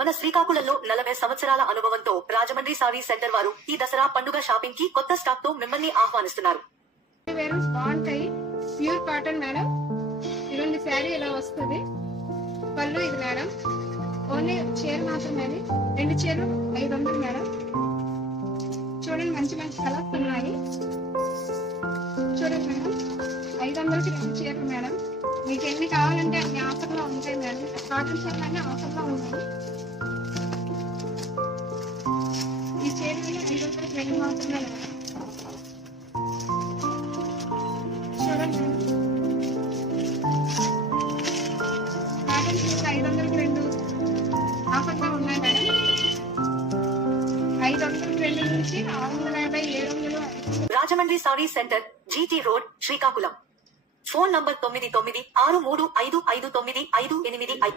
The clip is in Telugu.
మన శ్రీకాకుళంలో 40 సంవత్సరాల అనుభవంతో రాజమండ్రి సారీ సెంటర్ వారు ఈ దసరా పండుగ షాపింగ్ కి కొత్త స్టాక్ తో మిమ్మల్ని ఆహ్వానిస్తున్నారు. బాగుంటాయి, ప్యూర్ కాటన్ మేడం. ఇలాంటి శారీ ఇలా వస్తుంది. పళ్ళు ఇది మేడం. ఓన్లీ చీర మాత్రమే, 2 చీరలు 500 మేడం. చూడండి, మంచి మంచి కలర్స్ ఉన్నాయి. చూడండి మేడం, 500కి 2 చీరలు మేడం. మీకు ఎన్ని కావాలంటే అన్ని ఆఫర్లో ఉంటాయి మేడం. కాటన్ చీరలు అన్నీ ఆఫర్లో ఉన్నాయి. ఈ చీరలు 500కి 2 మాత్రమే మేడం. చూడండి మేడం, కాటన్ చీరలు 500కి 2 ఆఫర్లో ఉన్నాయి మేడం. 500కి 2 నుంచి 650, 700. Rajahmundry sorry centre, GT road, Srikakulam. Phone number 9963555958.